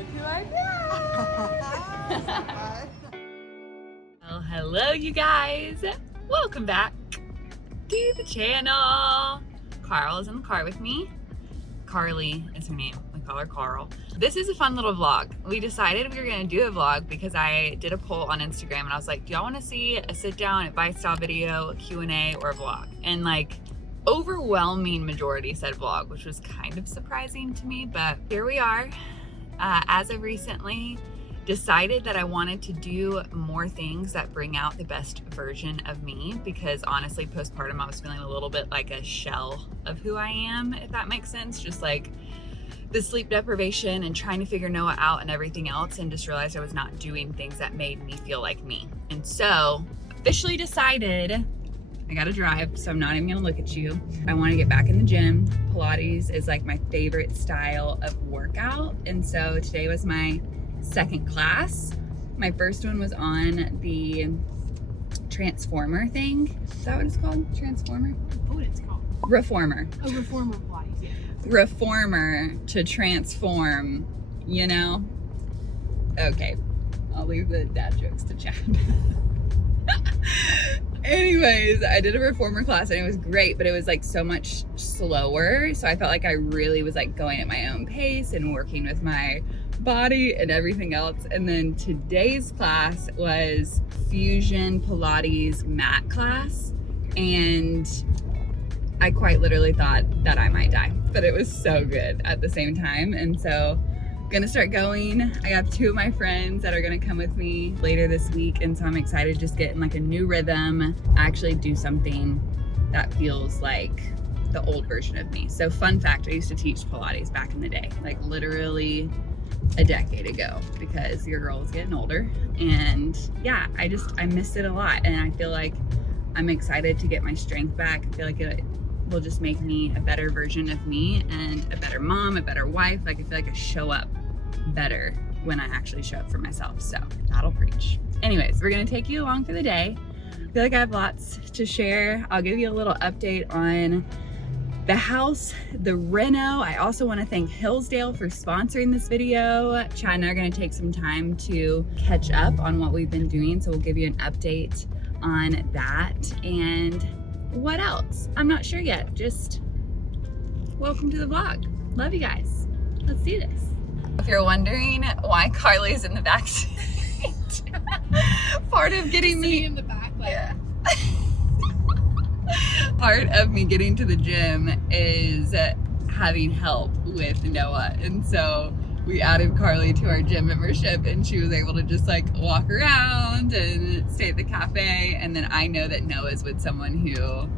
look who I got! Well, hello you guys. Welcome back to the channel. Carl is in the car with me. Carly is her name. We call her Carl. This is a fun little vlog. We decided we were gonna do a vlog because I did a poll on Instagram and I was like, do y'all wanna see a sit down advice style video, a Q&A, or a vlog? And like, overwhelming majority said vlog, which was kind of surprising to me, but here we are. As of recently, decided that I wanted to do more things that bring out the best version of me, because honestly, postpartum, I was feeling a little bit like a shell of who I am, if that makes sense. Just like the sleep deprivation and trying to figure Noah out and everything else, and just realized I was not doing things that made me feel like me. And so officially decided I gotta drive, so I'm not even gonna look at you. I wanna get back in the gym. Pilates is like my favorite style of workout. And so today was my second class. My first one was on the transformer thing. Is that what it's called? Transformer? Oh, what it's called? Reformer. Oh, reformer Pilates, yeah. Reformer to transform, you know? Okay, I'll leave the dad jokes to Chad. Anyways, I did a reformer class and it was great, but it was like so much slower. So I felt like I really was like going at my own pace and working with my body and everything else. And then today's class was Fusion Pilates mat class. And I quite literally thought that I might die, but it was so good at the same time. And so gonna start going. I have two of my friends that are gonna come with me later this week, and so I'm excited to just get in like a new rhythm, actually do something that feels like the old version of me. So fun fact, I used to teach Pilates back in the day, like literally a decade ago, because your girl was getting older. And yeah, I missed it a lot, and I feel like I'm excited to get my strength back. I feel like it will just make me a better version of me and a better mom, a better wife. Like I feel like I show up better when I actually show up for myself. So that'll preach. Anyways, we're gonna take you along for the day. I feel like I have lots to share. I'll give you a little update on the house, the reno. I also want to thank Hillsdale for sponsoring this video. Chad and I are gonna take some time to catch up on what we've been doing. So we'll give you an update on that. And what else? I'm not sure yet. Just welcome to the vlog. Love you guys. Let's do this. If you're wondering why Carly's in the back seat, part of getting me in the back, like, yeah. Part of me getting to the gym is having help with Noah, and so we added Carly to our gym membership, and she was able to just like walk around and stay at the cafe. And then I know that Noah's with someone who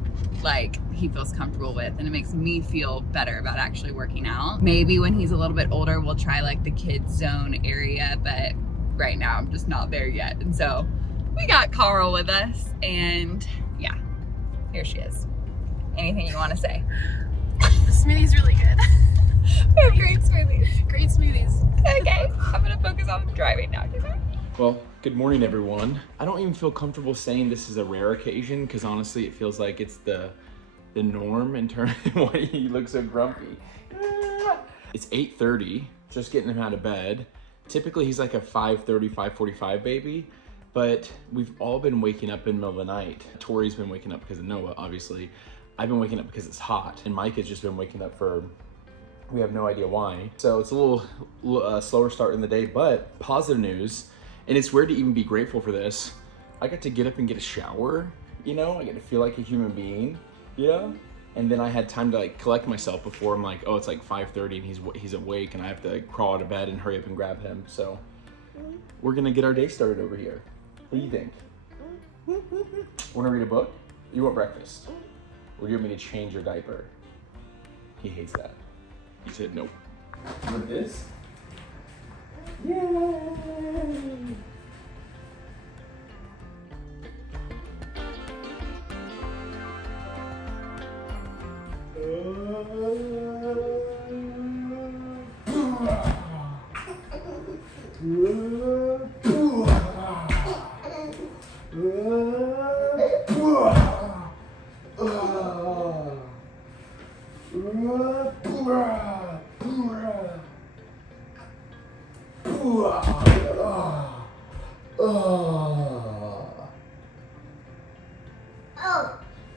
like he feels comfortable with, and it makes me feel better about actually working out. Maybe when he's a little bit older, we'll try like the kids zone area, but right now I'm just not there yet. And so we got Carl with us, and yeah, here she is. Anything you want to say? the smoothie's really good. We have great smoothies. Great smoothies. Okay, I'm gonna focus on driving now. Well, good morning, everyone. I don't even feel comfortable saying this is a rare occasion, because honestly, it feels like it's the norm in terms of why you look so grumpy. It's 8:30, just getting him out of bed. Typically, he's like a 5:30, 5:45 baby, but we've all been waking up in the middle of the night. Tori's been waking up because of Noah, obviously. I've been waking up because it's hot, and Micah's just been waking up for we have no idea why. So it's a little slower start in the day, but positive news. And it's weird to even be grateful for this. I got to get up and get a shower, you know? I get to feel like a human being, you know? And then I had time to like collect myself before I'm like, oh, it's like 5:30 and he's awake and I have to like, crawl out of bed and hurry up and grab him. So we're gonna get our day started over here. What do you think? Wanna read a book? You want breakfast? Or do you want me to change your diaper? He hates that. He said nope. You want this? Yay!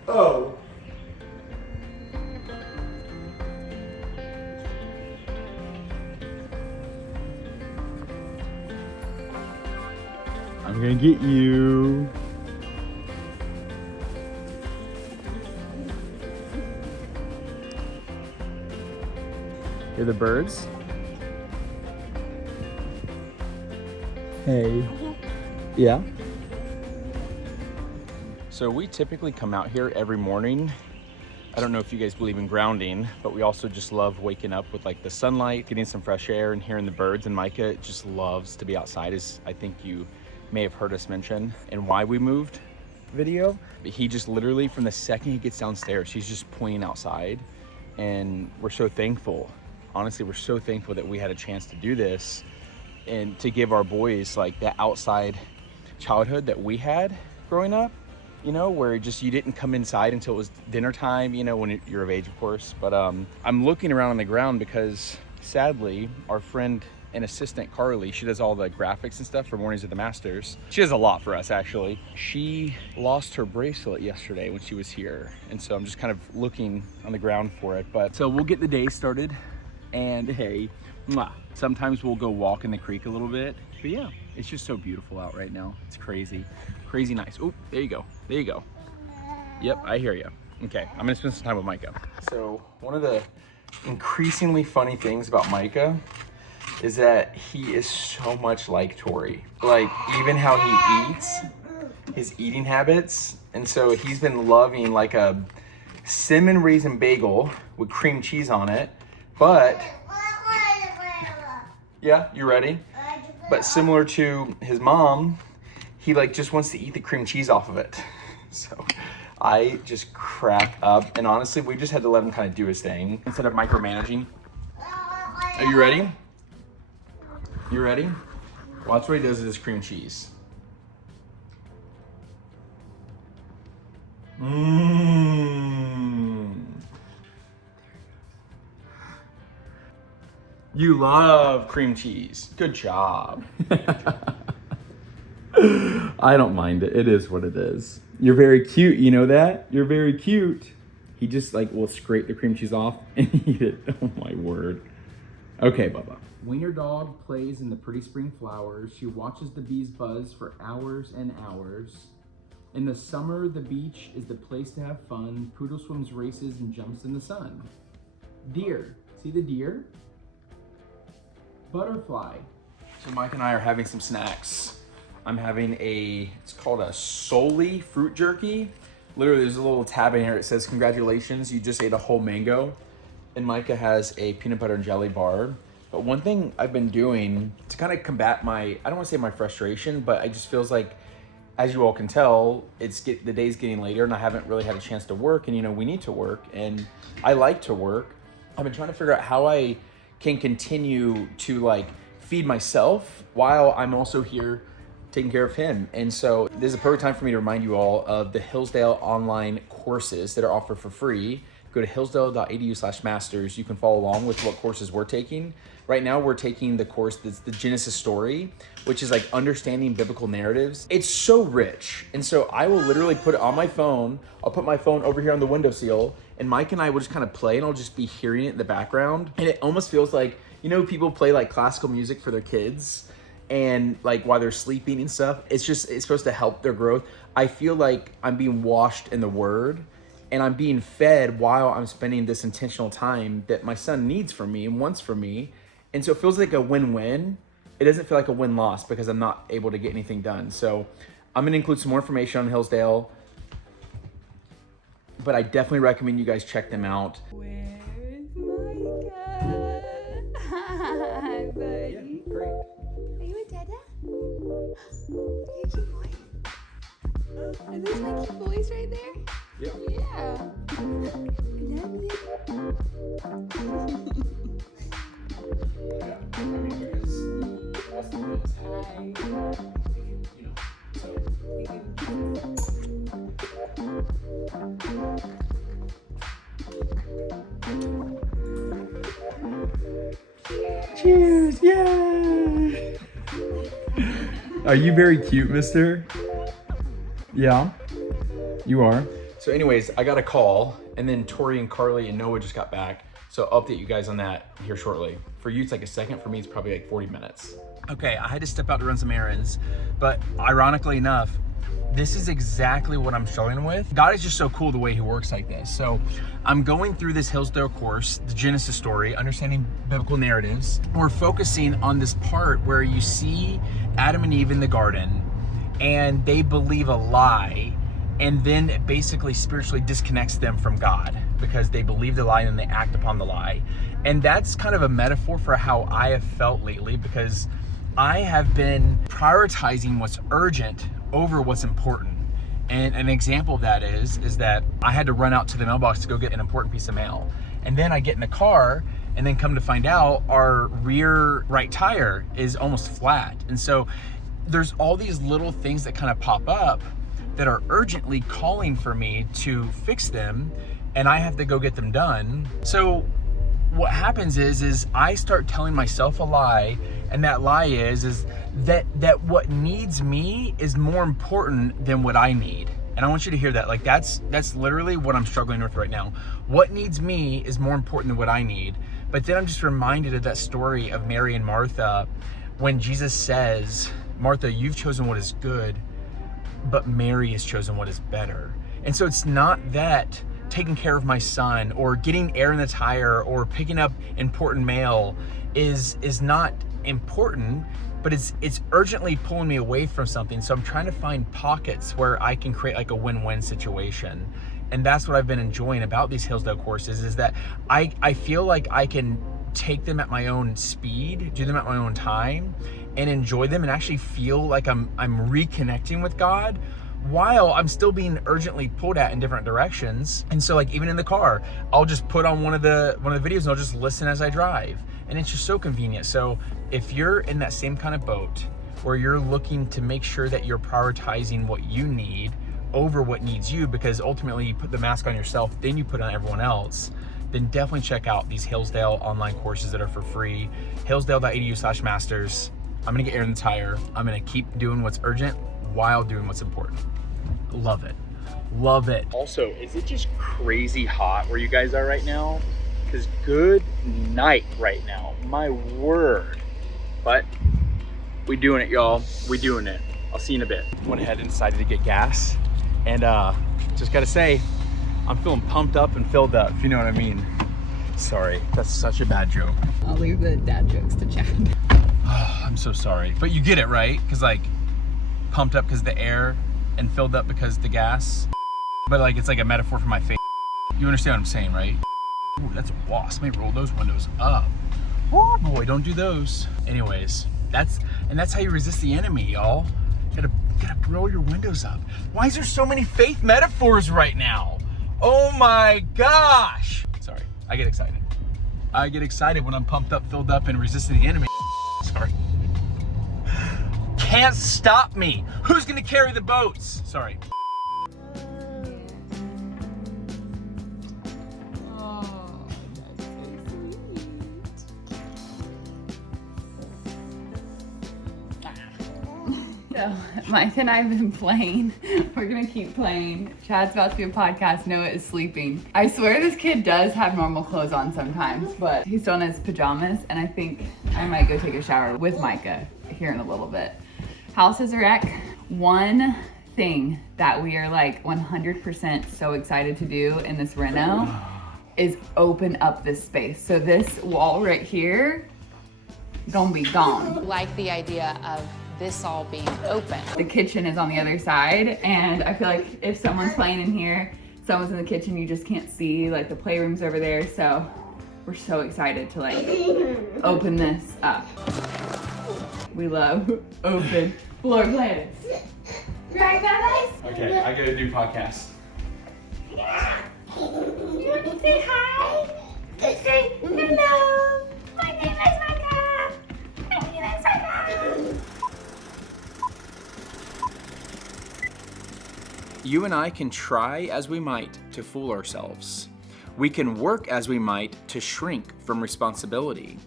Oh. I'm gonna get you. Hear the birds? Hey. Yeah? So we typically come out here every morning. I don't know if you guys believe in grounding, but we also just love waking up with like the sunlight, getting some fresh air and hearing the birds. And Micah just loves to be outside, as I think you may have heard us mention, and why we moved video. But he just literally, from the second he gets downstairs, he's just pointing outside. And we're so thankful. Honestly, we're so thankful that we had a chance to do this and to give our boys like that outside childhood that we had growing up, you know, where just you didn't come inside until it was dinner time, you know, when you're of age, of course. But I'm looking around on the ground because sadly, our friend and assistant Carly, she does all the graphics and stuff for Mornings at the Masters. She does a lot for us, actually. She lost her bracelet yesterday when she was here. And so I'm just kind of looking on the ground for it. But so we'll get the day started. And hey, mwah. Sometimes we'll go walk in the creek a little bit. But yeah, it's just so beautiful out right now. It's crazy, crazy nice. Oh, there you go. There you go. Yep, I hear you. Okay, I'm gonna spend some time with Micah. So one of the increasingly funny things about Micah is that he is so much like Tori. Like even how he eats, his eating habits. And so he's been loving like a cinnamon raisin bagel with cream cheese on it. But, yeah, you ready? But similar to his mom, he like just wants to eat the cream cheese off of it. So I just crack up. And honestly, we just had to let him kind of do his thing instead of micromanaging. Are you ready? You ready? Watch what he does with his cream cheese. Mmm. You love cream cheese. Good job. I don't mind it. It is what it is. You're very cute. You know that? You're very cute. He just like will scrape the cream cheese off and eat it. Oh my word. Okay, Bubba. Wiener dog plays in the pretty spring flowers. She watches the bees buzz for hours and hours. In the summer, the beach is the place to have fun. Poodle swims races and jumps in the sun. Deer. See the deer? Butterfly. So Mike and I are having some snacks. I'm having it's called a Soli fruit jerky. Literally, there's a little tab in here. It says, congratulations, you just ate a whole mango. And Micah has a peanut butter and jelly bar. But one thing I've been doing to kind of combat I don't want to say my frustration, but it just feels like, as you all can tell, the day's getting later and I haven't really had a chance to work. And you know, we need to work and I like to work. I've been trying to figure out how I can continue to like feed myself while I'm also here taking care of him. And so this is a perfect time for me to remind you all of the Hillsdale online courses that are offered for free. Go to hillsdale.edu/masters. You can follow along with what courses we're taking. Right now, we're taking the course that's the Genesis story, which is like understanding biblical narratives. It's so rich. And so I will literally put it on my phone. I'll put my phone over here on the windowsill and Mike and I will just kind of play and I'll just be hearing it in the background. And it almost feels like, you know, people play like classical music for their kids and like while they're sleeping and stuff. It's supposed to help their growth. I feel like I'm being washed in the word and I'm being fed while I'm spending this intentional time that my son needs from me and wants from me. And so it feels like a win-win. It doesn't feel like a win-loss because I'm not able to get anything done. So I'm gonna include some more information on Hillsdale, but I definitely recommend you guys check them out. Where's Micah? Hi, buddy. Yeah, great. Are you a dada? Are you a cute boy? Are those my cute boys right there? Yeah. Yeah. Love you. Yeah, I mean, because that's the rules. Hi. You know, so. Cheers! Yay! Are you very cute, mister? Yeah, you are. So anyways, I got a call, and then Tori and Carly and Noah just got back. So I'll update you guys on that here shortly. For you, it's like a second. For me, it's probably like 40 minutes. Okay, I had to step out to run some errands, but ironically enough, this is exactly what I'm struggling with. God is just so cool the way he works like this. So I'm going through this Hillsdale course, the Genesis story, understanding biblical narratives. We're focusing on this part where you see Adam and Eve in the garden, and they believe a lie, and then it basically spiritually disconnects them from God because they believe the lie and then they act upon the lie. And that's kind of a metaphor for how I have felt lately, because I have been prioritizing what's urgent over what's important. And an example of that is that I had to run out to the mailbox to go get an important piece of mail. And then I get in the car, and then come to find out our rear right tire is almost flat. And so there's all these little things that kind of pop up that are urgently calling for me to fix them, and I have to go get them done. So what happens is I start telling myself a lie, and that lie is that what needs me is more important than what I need. And I want you to hear that. Like that's literally what I'm struggling with right now. What needs me is more important than what I need. But then I'm just reminded of that story of Mary and Martha, when Jesus says, Martha, you've chosen what is good, but Mary has chosen what is better. And so it's not that taking care of my son or getting air in the tire or picking up important mail is not important, but it's urgently pulling me away from something. So I'm trying to find pockets where I can create like a win-win situation. And that's what I've been enjoying about these Hillsdale courses, is that I feel like I can take them at my own speed, do them at my own time, and enjoy them and actually feel like I'm reconnecting with God while I'm still being urgently pulled at in different directions. And so like even in the car, I'll just put on one of the videos and I'll just listen as I drive. And it's just so convenient. So if you're in that same kind of boat where you're looking to make sure that you're prioritizing what you need over what needs you, because ultimately you put the mask on yourself, then you put it on everyone else, then definitely check out these Hillsdale online courses that are for free. Hillsdale.edu/masters. I'm gonna get air in the tire. I'm gonna keep doing what's urgent while doing what's important. Love it. Love it. Also, is it just crazy hot where you guys are right now? Because good night right now. My word. But we doing it, y'all. We doing it. I'll see you in a bit. Went ahead and decided to get gas. And just gotta say, I'm feeling pumped up and filled up, if you know what I mean. Sorry, that's such a bad joke. I'll leave the dad jokes to Chad. I'm so sorry. But you get it, right? Because like, pumped up because the air and filled up because the gas. But like, it's like a metaphor for my face. You understand what I'm saying, right? Ooh, that's a wasp. Let me roll those windows up. Oh boy, don't do those. Anyways, that's how you resist the enemy, y'all. You gotta roll your windows up. Why is there so many faith metaphors right now? Oh my gosh. Sorry, I get excited. I get excited when I'm pumped up, filled up, and resisting the enemy. Sorry. Can't stop me. Who's gonna carry the boats? Sorry. So Mike and I have been playing. We're gonna keep playing. Chad's about to do a podcast. Noah is sleeping. I swear this kid does have normal clothes on sometimes, but he's still in his pajamas, and I think I might go take a shower with Micah here in a little bit. House is a wreck. One thing that we are like 100% so excited to do in this reno is open up this space. So this wall right here, gonna be gone. Like the idea of this all being open. The kitchen is on the other side, and I feel like if someone's playing in here, someone's in the kitchen, you just can't see, like the playroom's over there. So we're so excited to like open this up. We love open floor plans. Right, guys? Okay, I gotta do podcast. You want to say hi? Say hello. My name is Micah. My name is Micah. You and I can try as we might to fool ourselves. We can work as we might to shrink from responsibility.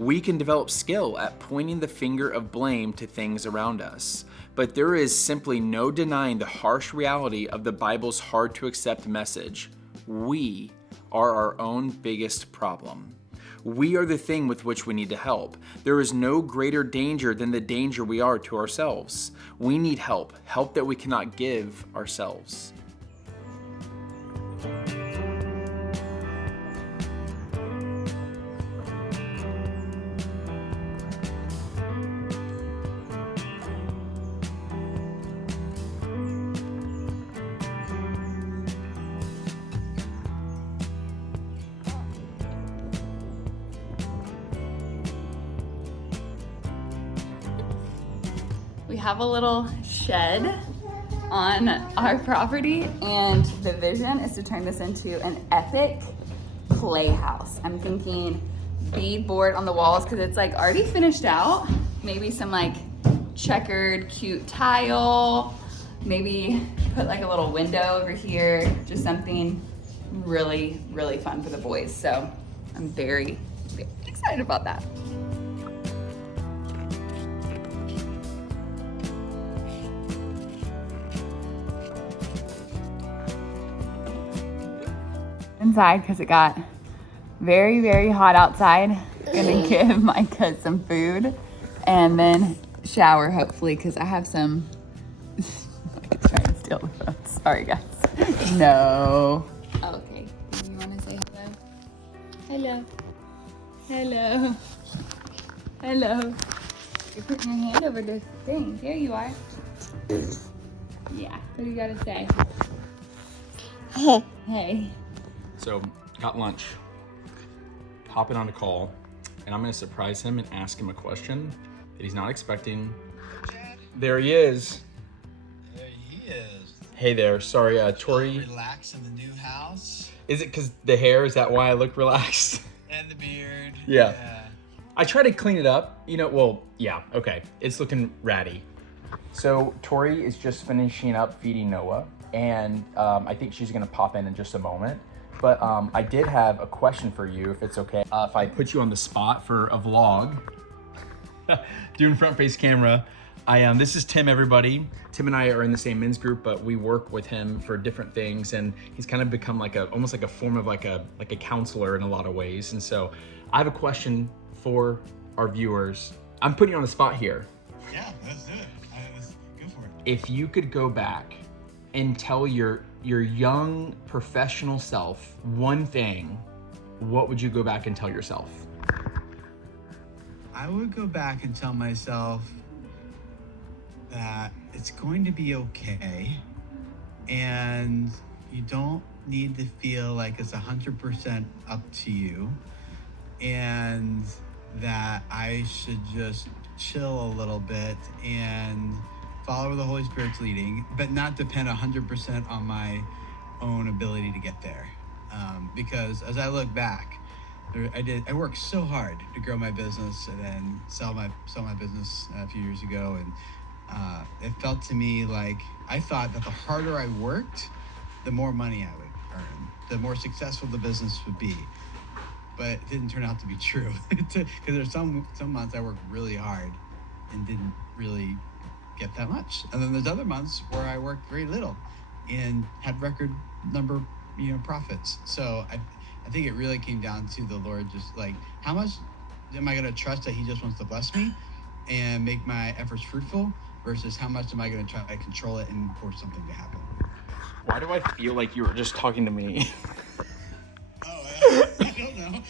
We can develop skill at pointing the finger of blame to things around us, but there is simply no denying the harsh reality of the Bible's hard to accept message. We are our own biggest problem. We are the thing with which we need to help. There is no greater danger than the danger we are to ourselves. We need help that we cannot give ourselves. We have a little shed on our property, and the vision is to turn this into an epic playhouse. I'm thinking beadboard on the walls because it's like already finished out. Maybe some like checkered cute tile. Maybe put like a little window over here. Just something really, really fun for the boys. So I'm very, very excited about that. Inside because it got very, very hot outside. Gonna give Micah some food and then shower hopefully because I have some. Micah's trying to steal the phone. Sorry guys. No. Okay. You want to say hello? Hello. Hello. Hello. You're putting your hand over the thing. There you are. Yeah. What do you gotta say? Hey. So, got lunch, hopping on a call, and I'm gonna surprise him and ask him a question that he's not expecting. There he is. There he is. Hey there, sorry, Tori. Relax in the new house. Is it because the hair? Is that why I look relaxed? And the beard. Yeah. I try to clean it up, well, yeah, okay. It's looking ratty. So Tori is just finishing up feeding Noah, and I think she's gonna pop in just a moment. But I did have a question for you, if it's okay. If I put you on the spot for a vlog, doing front face camera. This is Tim, everybody. Tim and I are in the same men's group, but we work with him for different things, and he's kind of become almost like a form of like a counselor in a lot of ways. And so I have a question for our viewers. I'm putting you on the spot here. Yeah, let's do it. Let's go for it. If you could go back and tell your young professional self one thing, what would you go back and tell yourself? I would go back and tell myself that it's going to be okay, and you don't need to feel like it's 100% up to you, and that I should just chill a little bit and follow where the Holy Spirit's leading, but not depend 100% on my own ability to get there. Because as I look back, I worked so hard to grow my business and then sell my business a few years ago, and it felt to me like I thought that the harder I worked, the more money I would earn, the more successful the business would be. But it didn't turn out to be true, because there's some months I worked really hard and didn't really get that much, and then there's other months where I worked very little and had record number profits. So I think it really came down to the Lord, just like, how much am I going to trust that he just wants to bless me and make my efforts fruitful, versus how much am I going to try to control it and force something to happen. Why do I feel like you were just talking to me? I don't know.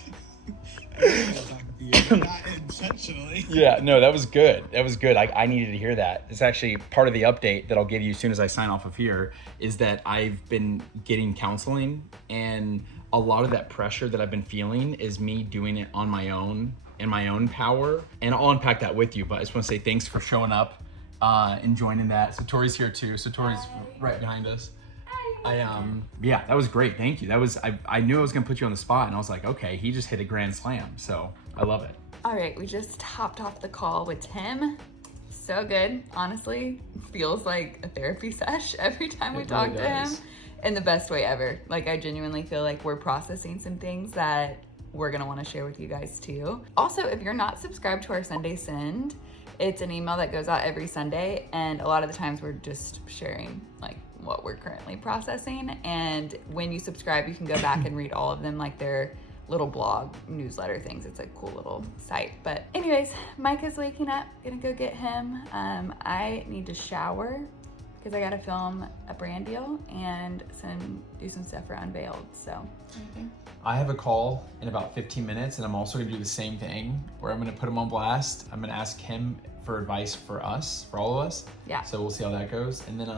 I was talking to you, but not intentionally. Yeah, no, that was good. That was good. I needed to hear that. It's actually part of the update that I'll give you as soon as I sign off of here, is that I've been getting counseling, and a lot of that pressure that I've been feeling is me doing it on my own, in my own power. And I'll unpack that with you, but I just want to say thanks for showing up and joining that. So Tori's here too. So Tori's right behind us. Yeah, that was great. Thank you. That was, I knew I was gonna put you on the spot, and I was like, okay, he just hit a grand slam. So I love it. All right, we just hopped off the call with Tim. So good, honestly. Feels like a therapy sesh every time we talk to him, in the best way ever. Like, I genuinely feel like we're processing some things that we're gonna wanna share with you guys too. Also, if you're not subscribed to our Sunday Send, it's an email that goes out every Sunday, and a lot of the times we're just sharing like what we're currently processing. And when you subscribe, you can go back and read all of them, like their little blog newsletter things. It's a cool little site. But anyways, Micah's waking up, gonna go get him. I need to shower because I gotta film a brand deal and do some stuff for Unveiled. So anything? I have a call in about 15 minutes, and I'm also gonna do the same thing where I'm gonna put him on blast. I'm gonna ask him for advice for us, for all of us. Yeah. So we'll see how that goes. And then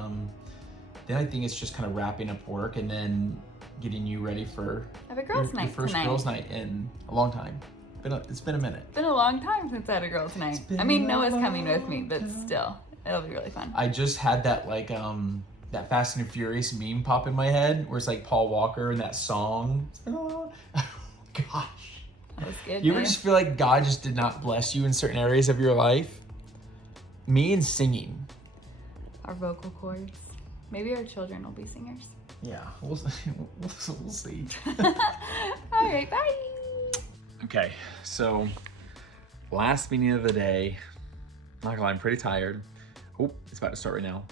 I think it's just kind of wrapping up work and then getting you ready for I have a girls' night your first tonight. girls' night in a long time. It's been a minute. It's been a long time since I had a girls' night. I mean, Noah's coming with me, but still, it'll be really fun. I just had that like that Fast and Furious meme pop in my head where it's like Paul Walker and that song. Oh, gosh. That was good. You ever man. just feel like God just did not bless you in certain areas of your life? Me and singing. Our vocal cords. Maybe our children will be singers. Yeah, we'll see. All right, bye. Okay, so last meeting of the day. Not gonna lie, I'm pretty tired. Oh, it's about to start right now.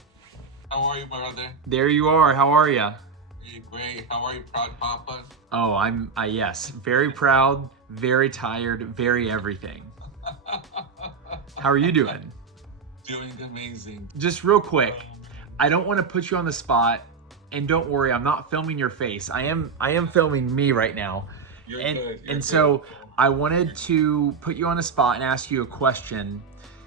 How are you, brother? There you are. How are ya? Hey, great. How are you, proud papa? Oh, yes, very proud, very tired, very everything. How are you doing? Doing amazing. Just real quick, I don't want to put you on the spot, and don't worry, I'm not filming your face. I am filming me right now. You're and good. and so I wanted to put you on the spot and ask you a question.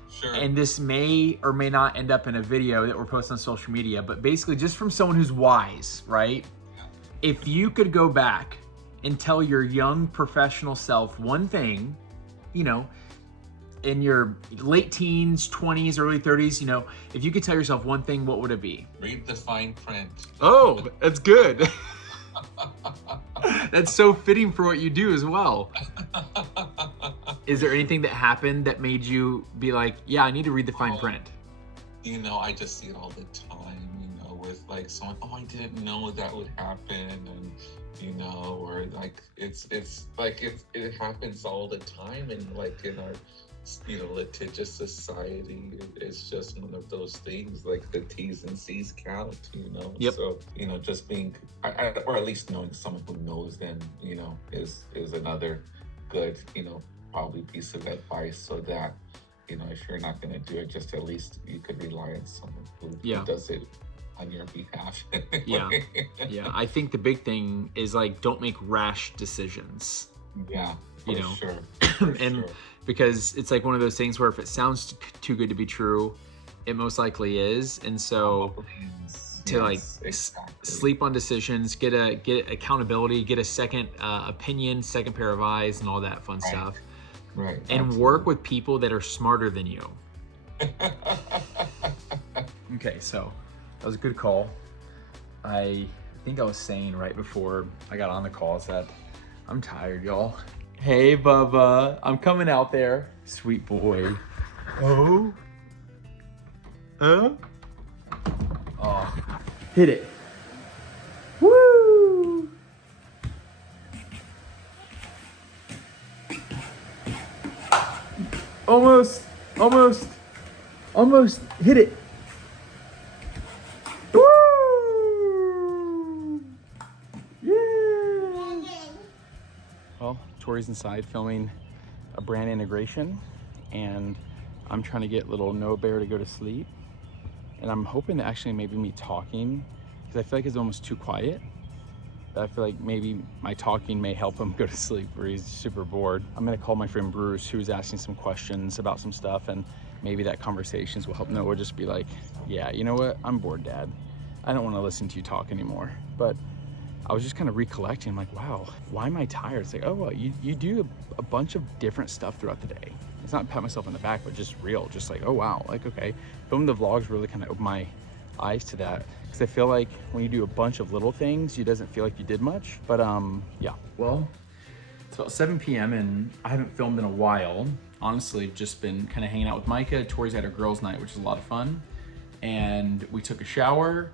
Sure. And this may or may not end up in a video that we're posting on social media, but basically just from someone who's wise, right? Yeah. If you could go back and tell your young professional self one thing, you know, in your late teens, 20s, early 30s, you know, if you could tell yourself one thing, what would it be? Read the fine print. Oh, that's good. That's so fitting for what you do as well. Is there anything that happened that made you be like, yeah, I need to read the fine print? You know, I just see it all the time, you know, with like someone, oh, I didn't know that would happen. And, you know, or like, it happens all the time. And like in our, you know, litigious society, it's just one of those things, like the T's and C's count, you know. Yep. So, you know, just being, or at least knowing someone who knows them, you know, is another good, you know, probably piece of advice, so that, you know, if you're not going to do it, just at least you could rely on someone who does it on your behalf. Yeah. I think the big thing is like, don't make rash decisions. Yeah, you know, sure. And because it's like one of those things where if it sounds too good to be true, it most likely is. And so to sleep on decisions, get accountability, get a second opinion, second pair of eyes, and all that fun stuff. Right. And work with people that are smarter than you. Okay, so that was a good call. I think I was saying right before I got on the call is that I'm tired, y'all. Hey, Bubba, I'm coming out there. Sweet boy. Oh. Huh? Oh. Hit it. Woo! Almost. Hit it. Woo! Yeah! Well, Tori's inside filming a brand integration, and I'm trying to get little Noah Bear to go to sleep. And I'm hoping to actually maybe me talking, because I feel like it's almost too quiet. But I feel like maybe my talking may help him go to sleep, where he's super bored. I'm gonna call my friend Bruce, who's asking some questions about some stuff, and maybe that conversations will help Noah just be like, yeah, you know what, I'm bored, Dad. I don't wanna listen to you talk anymore. But I was just kind of recollecting, I'm like, wow, why am I tired? It's like, oh, well, you do a bunch of different stuff throughout the day. It's not pat myself on the back, but just real, just like, oh, wow, like, okay. Filming the vlogs really kind of opened my eyes to that, because I feel like when you do a bunch of little things, you doesn't feel like you did much. But yeah. Well, it's about 7 p.m. and I haven't filmed in a while. Honestly, just been kind of hanging out with Micah. Tori's had her girls' night, which is a lot of fun. And we took a shower.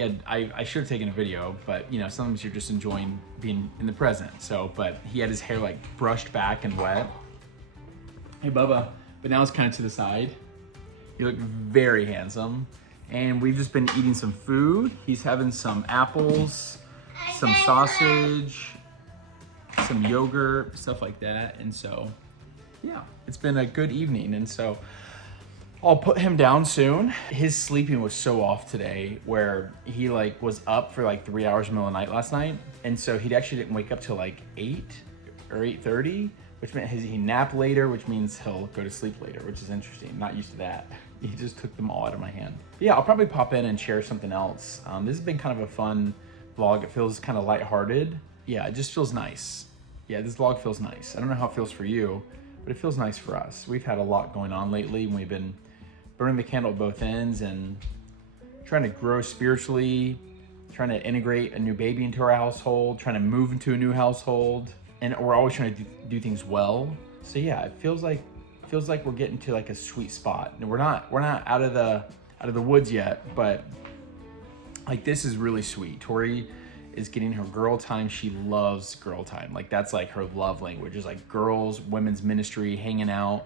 I should have taken a video, but you know, sometimes you're just enjoying being in the present. So, but he had his hair like brushed back and wet. Hey Bubba, but now it's kind of to the side. You look very handsome. And we've just been eating some food. He's having some apples, some sausage, some yogurt, stuff like that. And so, yeah, it's been a good evening. And so I'll put him down soon. His sleeping was so off today where he like was up for like 3 hours in the middle of the night last night. And so he actually didn't wake up till like 8 or 8:30, which meant he napped later, which means he'll go to sleep later, which is interesting. Not used to that. He just took them all out of my hand. Yeah, I'll probably pop in and share something else. This has been kind of a fun vlog. It feels kind of lighthearted. Yeah, it just feels nice. Yeah, this vlog feels nice. I don't know how it feels for you, but it feels nice for us. We've had a lot going on lately, and we've been burning the candle at both ends and trying to grow spiritually, trying to integrate a new baby into our household, trying to move into a new household, and we're always trying to do things well. So yeah, it feels like we're getting to like a sweet spot. And we're not out of the woods yet, but like this is really sweet. Tori is getting her girl time. She loves girl time. Like that's like her love language, is like girls, women's ministry, hanging out.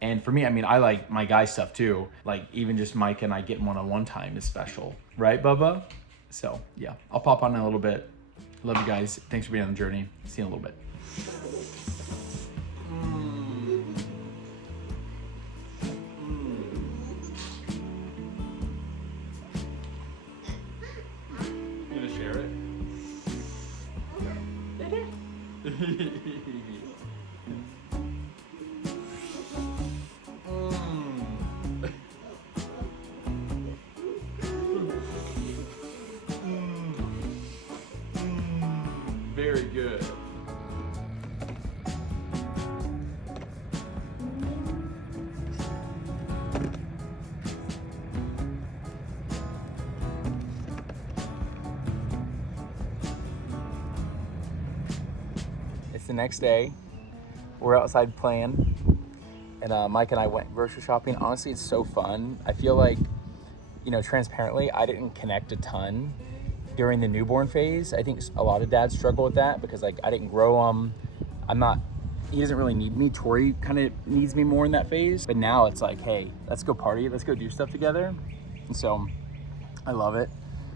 And for me, I mean, I like my guy stuff too. Like even just Micah and I getting one-on-one time is special. Right, Bubba? So yeah, I'll pop on in a little bit. Love you guys. Thanks for being on the journey. See you in a little bit. You gonna share it? Very good. It's the next day. We're outside playing, and Mike and I went grocery shopping. Honestly, it's so fun. I feel like, you know, transparently, I didn't connect a ton during the newborn phase. I think a lot of dads struggle with that because like I didn't grow him. He doesn't really need me. Tori kind of needs me more in that phase. But now it's like, hey, let's go party. Let's go do stuff together. And so I love it.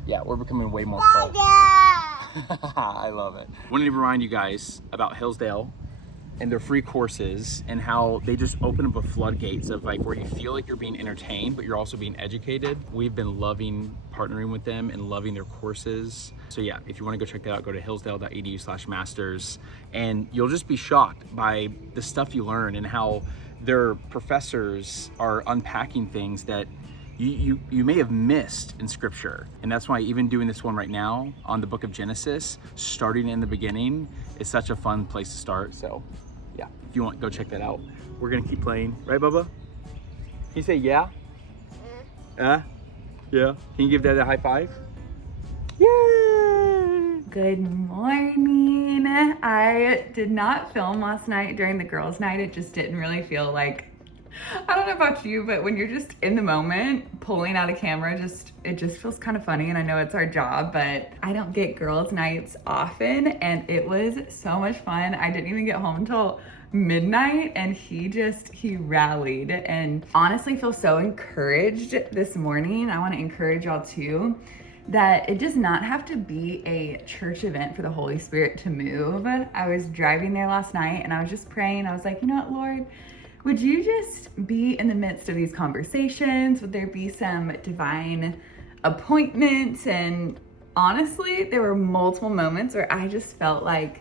Yeah, we're becoming way more close. I love it. Wanted to remind you guys about Hillsdale and their free courses and how they just open up a floodgates of like where you feel like you're being entertained, but you're also being educated. We've been loving partnering with them and loving their courses. So yeah, if you want to go check that out, go to hillsdale.edu/masters, and you'll just be shocked by the stuff you learn and how their professors are unpacking things that you may have missed in scripture. And that's why even doing this one right now on the book of Genesis, starting in the beginning, is such a fun place to start. So yeah, if you want, go check that out. We're gonna keep playing, right Bubba? Can you say yeah? Yeah? Can you give Dad a high five? Yay! Good morning. I did not film last night during the girls' night. It just didn't really feel like, I don't know about you, but when you're just in the moment, pulling out a camera, it just feels kind of funny. And I know it's our job, but I don't get girls' nights often. And it was so much fun. I didn't even get home until midnight, and he rallied, and honestly feel so encouraged this morning. I want to encourage y'all too, that it does not have to be a church event for the Holy Spirit to move. I was driving there last night and I was just praying. I was like, you know what, Lord, would you just be in the midst of these conversations? Would there be some divine appointments? And honestly, there were multiple moments where I just felt like,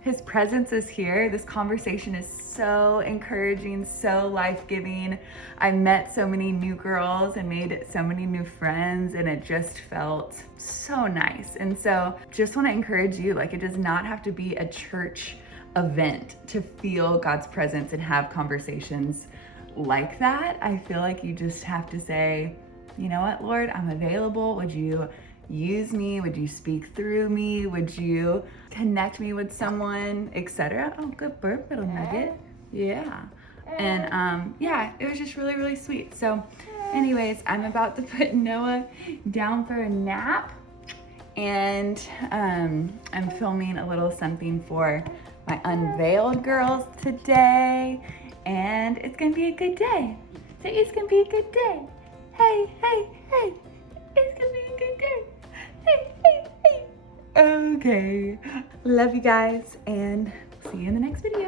His presence is here. This conversation is so encouraging, so life-giving. I met so many new girls and made so many new friends, and it just felt so nice. And so just want to encourage you, like, it does not have to be a church event to feel God's presence and have conversations like that. I feel like you just have to say, you know what, Lord, I'm available. Would you use me? Would you speak through me? Would you connect me with someone, etc.? Oh, good burp, little nugget. Yeah. And yeah, it was just really, really sweet. So anyways, I'm about to put Noah down for a nap, and I'm filming a little something for my unveiled girls today, and it's gonna be a good day. Today's gonna be a good day. Hey, hey, hey, it's gonna be a good day. Hey, hey, hey. Okay, love you guys, and see you in the next video.